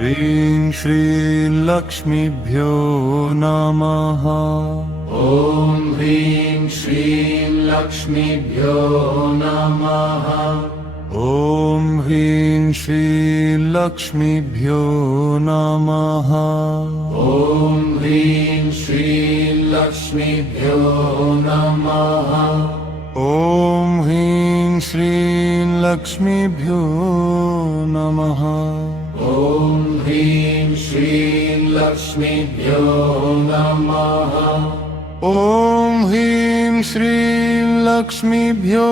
ह्रीं श्रीलक्ष्मीभ्यो नमः। ॐ ह्रीं श्रीं लक्ष्मीभ्यो नमः। ॐ ह्रीं श्रीलक्ष्मीभ्यो नमः। ॐ ह्रीं श्रीं लक्ष्मीभ्यो नमः। ॐ ह्रीं श्रीलक्ष्मीभ्यो नमः। ॐ ह्रीं श्रीं लक्ष्मीभ्यो नमः। ॐ ह्रीं श्रीलक्ष्मीभ्यो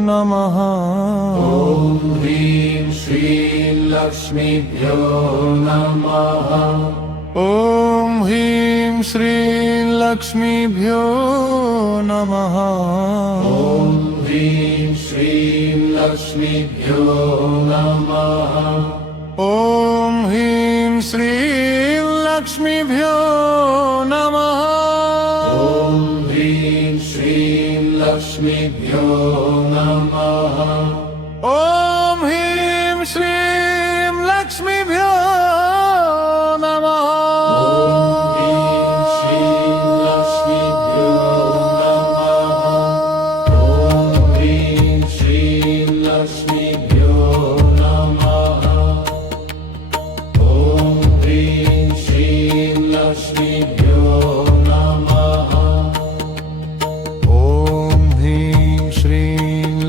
नमः। ॐ ह्रीं श्रीं लक्ष्मीभ्यो नमः। ॐ ह्रीं श्रीलक्ष्मीभ्यो नमः। ॐ ह्रीं श्रीं लक्ष्मीभ्यो नमः। ॐ ह्रीं श्रीलक्ष्मीभ्यो नमः। ॐ ह्रीं श्रीं लक्ष्मीभ्यो नमः। ॐ ह्रीं श्रीं लक्ष्मीभ्यो नमः।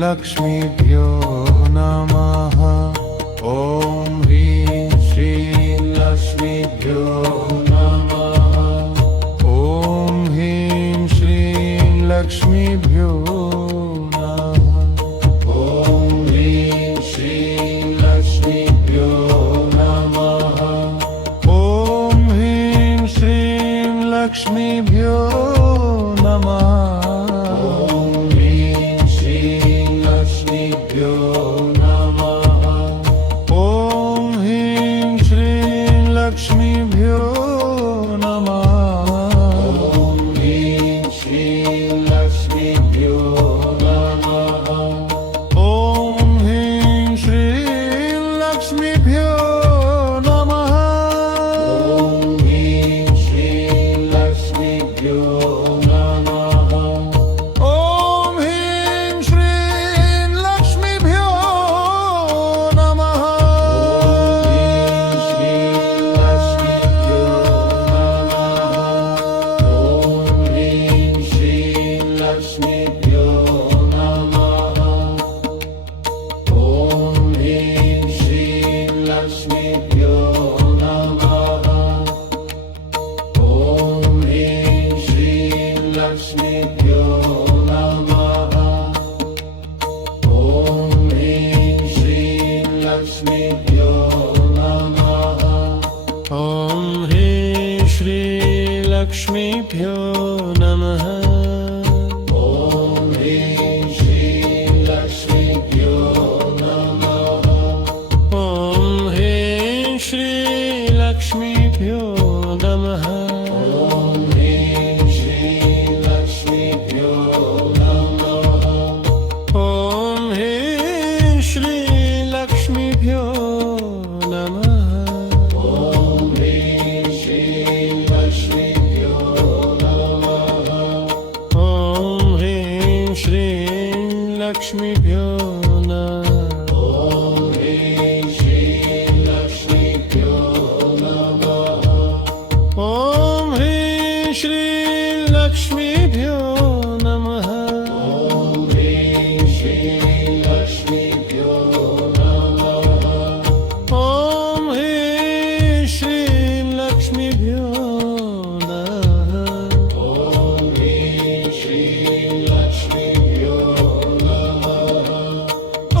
लक्ष्मीभ्यो नमः। ॐ ह्रीं श्रीं लक्ष्मीभ्यो नमः। ॐ ह्रीं श्रीं लक्ष्मीभ्यो नमः। ॐ ह्रीं श्रीं लक्ष्मीभ्यो नमः। ॐ ह्रीं श्रीं लक्ष्मीभ्यो नमः। लक्ष्मीभ्यो नमः। ॐ ह्रीं श्रीं लक्ष्मीभ्यो नमः। ॐ ह्रीं श्रीलक्ष्मीभ्यो नमः। ॐ ह्रीं श्रीं लक्ष्मीभ्यो नमः। ॐ ह्रीं श्रीलक्ष्मीभ्यो नमः। लक्ष्मीभ्यो नमः। ॐ ह्रीं श्रीं लक्ष्मीभ्यो नमः। ॐ ह्रीं श्रीलक्ष्मीभ्यो नमः। ॐ ह्रीं श्रीलक्ष्मीभ्यो नमः। ॐ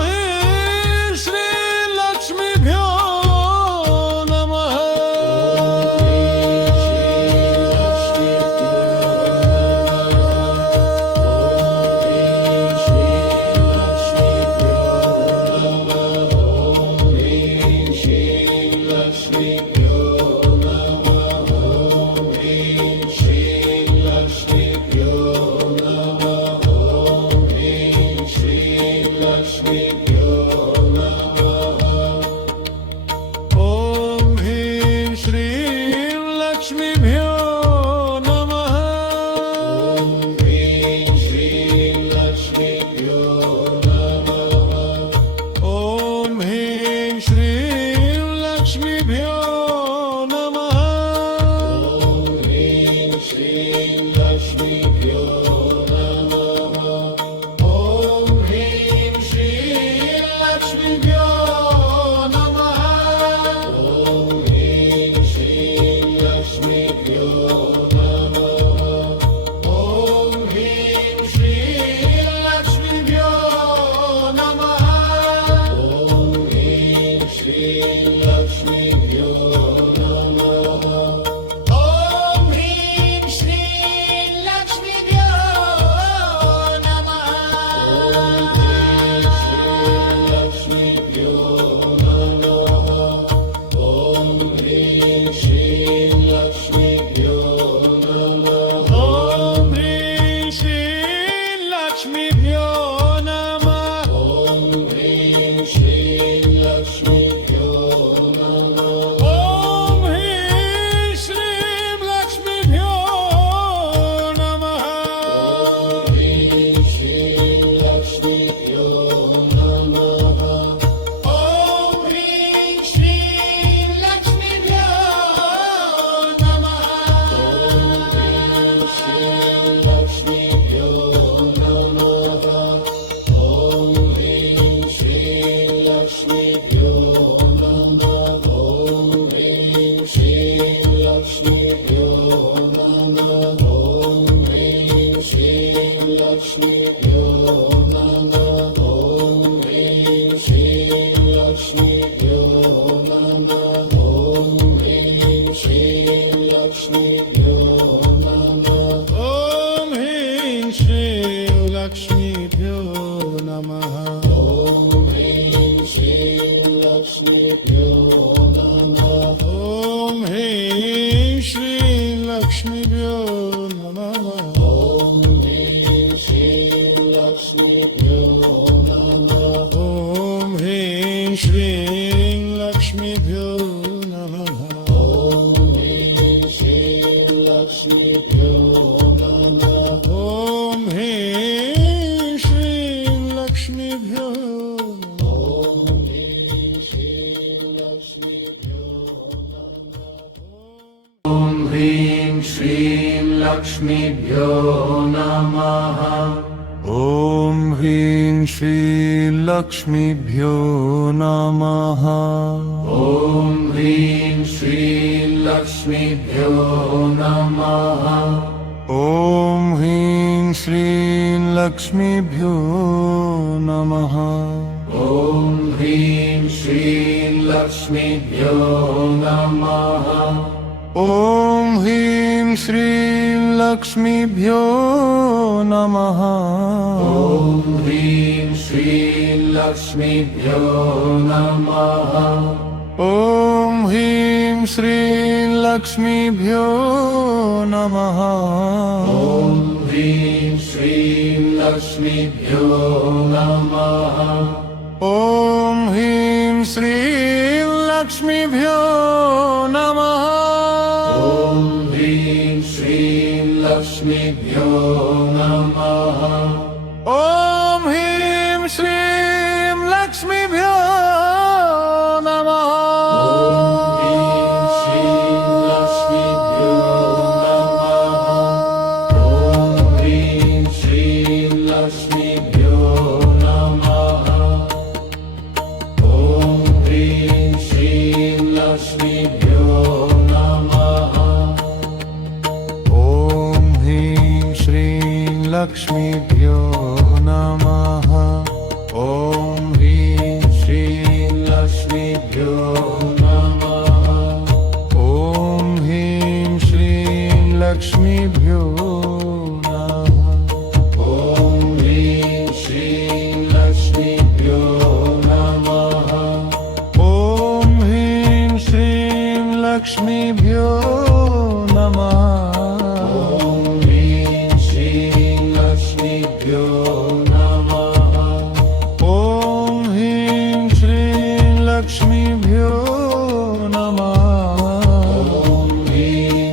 ह्रीं श्रीलक्ष्मीभ्यो लक्ष्मीभ्यो नमः ह्रीं श्रीं लक्ष्मीभ्यो नमः ॐ ह्रीं श्रीं लक्ष्मीभ्यो नमः ह्रीं श्रीं लक्ष्मीभ्यो नमः ॐ ह्रीं श्रीं लक्ष्मीभ्यो नमः ॐ ह्रीं श्रीं लक्ष्मीभ्यो नमः ॐ ह्रीं श्रीं लक्ष्मीभ्यो नमः ॐ ह्रीं श्रीं लक्ष्मीभ्यो नमः ॐ ह्रीं श्रीं लक्ष्मीभ्यो नमः लक्ष्मीभ्यो नमः ॐ ह्रीं श्रीं लक्ष्मीभ्यो नमः ॐ ह्रीं श्रीं लक्ष्मीभ्यो नमः ॐ ह्रीं श्रीं लक्ष्मीभ्यो नमः ॐ ह्रीं श्रीं लक्ष्मीभ्यो नमः ह्रीं श्रीं लक्ष्मीभ्यो नमः ॐ ह्रीं श्रीं लक्ष्मीभ्यो नमः ह्रीं श्रीं लक्ष्मीभ्यो नमः ॐ ह्रीं श्रीं लक्ष्मीभ्यो नमः ॐ ह्रीं श्रीं लक्ष्मीभ्यो नमः ॐ ह्रीं श्रीं लक्ष्मीभ्यो नमः ॐ ह्रीं श्रीं लक्ष्मीभ्यो नमः ॐ ह्रीं श्रीं लक्ष्मीभ्यो नमः ॐ ह्रीं श्रीं लक्ष्मीभ्यो नमः ॐ ह्रीं श्रीं लक्ष्मीभ्यो नमः ॐ ह्रीं श्रीं लक्ष्मीभ्यो नमः ॐ ह्रीं श्रीं लक्ष्मीभ्यो नमः ॐ ह्रीं श्रीं लक्ष्मीभ्यो नमः ॐ ह्रीं श्रीं लक्ष्मीभ्यो नमः ॐ ह्रीं श्रीं लक्ष्मीभ्यो ॐ ह्रीं श्रीं लक्ष्मीभ्यो नमः ॐ ह्रीं श्रीं लक्ष्मीभ्यो नमः ॐ ह्रीं श्रीं लक्ष्मीभ्यो नमः ॐ ह्रीं श्रीं लक्ष्मीभ्यो नमः ॐ ह्रीं श्रीं लक्ष्मीभ्यो नमः ॐ ह्रीं श्रीं लक्ष्मीभ्यो नमः ॐ ह्रीं श्रीं लक्ष्मीभ्यो नमः ॐ ह्रीं श्रीं लक्ष्मीभ्यो नमः ॐ ह्रीं श्रीं लक्ष्मीभ्यो नमः ॐ ह्रीं श्रीं लक्ष्मीभ्यो नमः ॐ ह्रीं श्रीं लक्ष्मीभ्यो नमः ॐ ह्रीं श्रीं लक्ष्मीभ्यो नमः ॐ ह्रीं श्रीं लक्ष्मीभ्यो नमः ह्रीं श्रीं लक्ष्मीभ्यो नमः ॐ ह्रीं श्रीं लक्ष्मीभ्यो नमः ॐ ह्रीं श्रीं लक्ष्मीभ्यो नमः ॐ ह्रीं श्रीं लक्ष्मीभ्यो नमः ॐ ह्रीं श्रीं लक्ष्मीभ्यो नमः ॐ ह्रीं श्रीं लक्ष्मीभ्यो नमः ॐ ह्रीं श्रीं लक्ष्मीभ्यो नमः ॐ ह्रीं श्रीं लक्ष्मीभ्यो नमः ॐ ह्रीं श्रीं लक्ष्मीभ्यो नमः ॐ ह्रीं